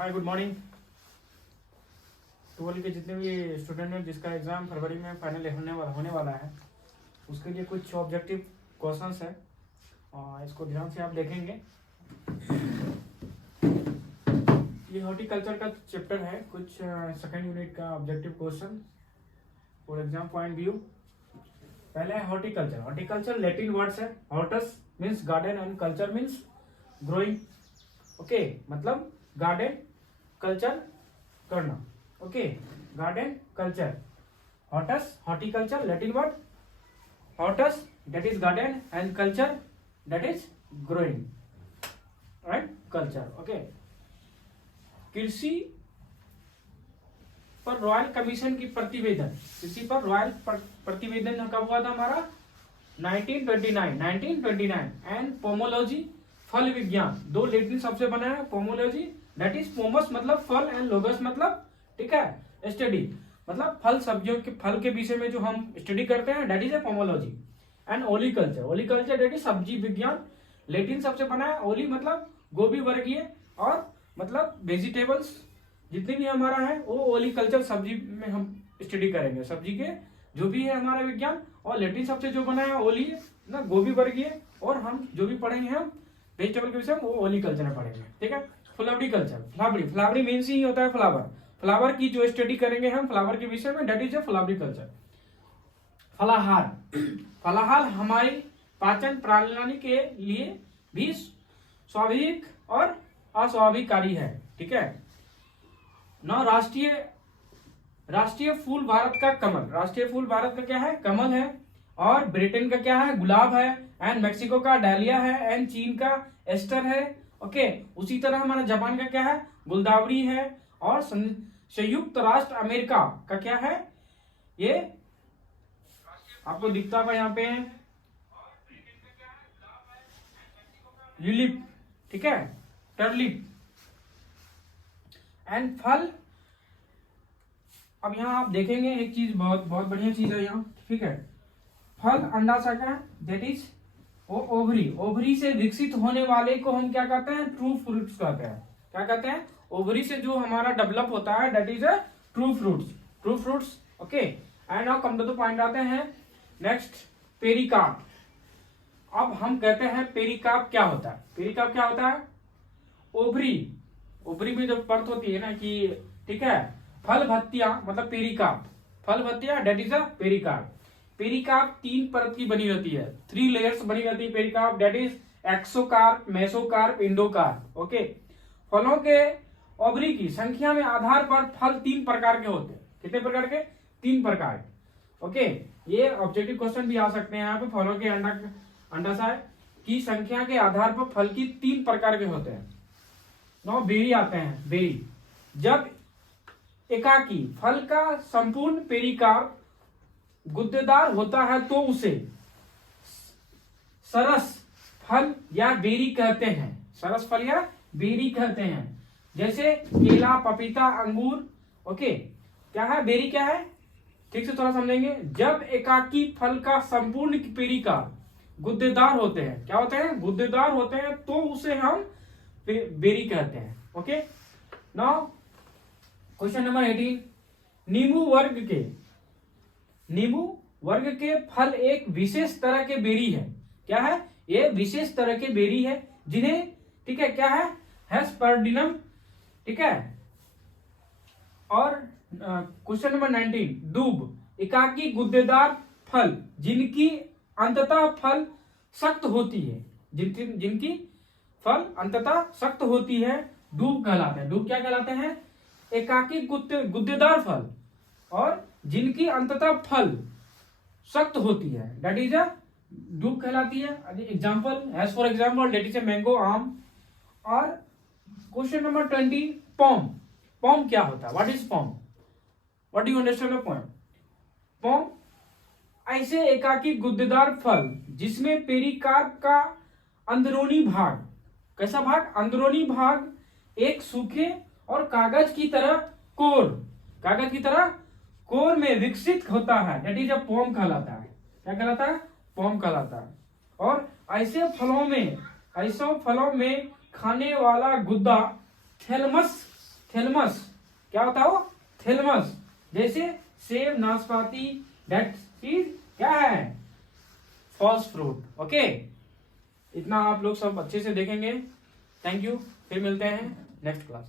Hi good morning. 12 के जितने भी स्टूडेंट हैं जिसका एग्ज़ाम फरवरी में फाइनल होने वाला है उसके लिए कुछ ऑब्जेक्टिव क्वेश्चंस है और इसको ध्यान से आप देखेंगे। ये हॉर्टिकल्चर का चैप्टर है, कुछ सेकेंड यूनिट का objective question for exam point view. पहला है हॉर्टिकल्चर। हॉर्टिकल्चर लैटिन वर्ड्स है। Hortus means garden and culture means growing. Okay, मतलब गार्डन कल्चर करना। Okay, garden culture. Hortus horticulture Latin word Hortus that is garden and culture that is growing right culture. Okay, कृषि पर royal commission की प्रतिवेदन, कृषि पर royal प्रतिवेदन कब हुआ था हमारा 1929 एंड पोमोलॉजी फल विज्ञान, दो लैटिन शब्द से बना है। पोमोलॉजी दैट इज पोमस मतलब फल एंड लोगस मतलब ठीक है स्टडी, मतलब फल सब्जियों के फल के विषय में जो हम स्टडी करते हैं that is a pomology. And olericulture, olericulture that is सब्जी विज्ञान, लैटिन शब्द से बना है। ओली मतलब गोभी वर्गीय और मतलब वेजिटेबल्स जितने भी हमारा है वो ओलिकल्चर सब्जी में हम स्टडी करेंगे, सब्जी के जो भी है हमारा विज्ञान। और लैटिन शब्द से जो बना है ओली ना गोभी वर्गीय, और हम जो भी पढ़ेंगे हम वेजिटेबल के विषय में वो ओलिकल्चर में पढ़ेंगे। ठीक है, फ्लावरिकल्चर, फ्लावरी मीन्स ही होता है फ्लावर, फ्लावर की जो स्टडी करेंगे हम फ्लावर के विषय में दैट इज ए फ्लावरिकल्चर। फलाहार, फलाहार हमारी पाचन प्रणाली के लिए भी स्वाभाविक और अस्वाभाविक है। ठीक है, नौ राष्ट्रीय फूल भारत का कमल, राष्ट्रीय फूल भारत का क्या है कमल है। और ब्रिटेन का क्या है गुलाब है। एंड मेक्सिको का डालिया है। एंड चीन का एस्टर है। ओके, उसी तरह हमारा जापान का क्या है गुलदावरी है। और संयुक्त राष्ट्र अमेरिका का क्या है, ये आपको दिखता होगा यहाँ पे यूलिप, ठीक है टर्लिप। एंड फल, अब यहाँ आप देखेंगे एक चीज बहुत बहुत बढ़िया चीज है यहाँ। ठीक है, फल अंडा शाखा दैट इज ओवरी, ओवरी से विकसित होने वाले को हम क्या कहते हैं ट्रू फ्रूट्स कहते हैं। क्या कहते हैं, ओवरी से जो हमारा डेवलप होता है that is a true fruits, true fruits. Okay, and now come to the point आते हैं नेक्स्ट पेरिकार्प। अब हम कहते हैं पेरिकार्प क्या होता है। पेरिकार्प क्या होता है, ओवरी, ओवरी में जब परत होती है ना कि ठीक है फल भत्तियां मतलब पेरिकार्प, फल भत्तियां that is a pericarp. Pericarp 3 परत की बनी रहती है, 3 लेयर्स बनी रहती है pericarp that is एक्सोकार्प, mesocarp, endocarp. Okay, फलों के ओवरी की संख्या में आधार पर फल 3 प्रकार के होते हैं। कितने प्रकार के, 3 प्रकार। ओके, ये ऑब्जेक्टिव क्वेश्चन भी आ सकते हैं यहाँ पे। फलों के अंडाशय की संख्या के आधार पर फल की 3 प्रकार के होते हैं। नौ बेरी आते हैं, बेरी, जब एकाकी फल का संपूर्ण पेरिकार्प गुद्देदार होता है तो उसे सरस फल या बेरी कहते हैं। सरस फल या बेरी कहते हैं, जैसे केला, पपीता, अंगूर। ओके, क्या है बेरी, क्या है ठीक से थोड़ा समझेंगे। जब एकाकी फल का संपूर्ण पेरिकार्प गुद्देदार होते हैं, क्या होते हैं गुद्देदार होते हैं तो उसे हम बेरी कहते हैं। ओके, नाउ क्वेश्चन नंबर 18, नींबू वर्ग के फल एक विशेष तरह के बेरी है। क्या है, ये विशेष तरह के बेरी है जिन्हें ठीक है क्या है हेस्पर्डिनम। ठीक है, और क्वेश्चन नंबर 19, दूब, एकाकी गुद्देदार फल जिनकी अंततः फल सख्त होती है, जिनकी फल अंततः सख्त होती है दूब कहलाते हैं। दूब क्या कहलाते हैं, एकाकी गुद्देदार फल और जिनकी अंततः फल सख्त होती है दैट इज अ दूब कहलाती है। Example as for example that is a mango, आम। और क्वेश्चन नंबर 20, पॉम, पॉम क्या होता है, what is pome, what do you understand the point. Pome ऐसे एकाकी गुद्देदार फल जिसमें पेरिकार्प का अंदरूनी भाग, कैसा भाग, अंदरूनी भाग एक सूखे और कागज की तरह कोर में विकसित होता है दैट इज अ पॉम कहलाता है। क्या कहलाता है, पॉम कहलाता है। और ऐसे फलों में खाने वाला गुद्दा थैलमस थैलमस, क्या होता है वो, थैलमस। जैसे सेब, नाशपाती, दैट चीज क्या है, फॉल्स फ्रूट। ओके, इतना आप लोग सब अच्छे से देखेंगे। थैंक यू, फिर मिलते हैं नेक्स्ट क्लास।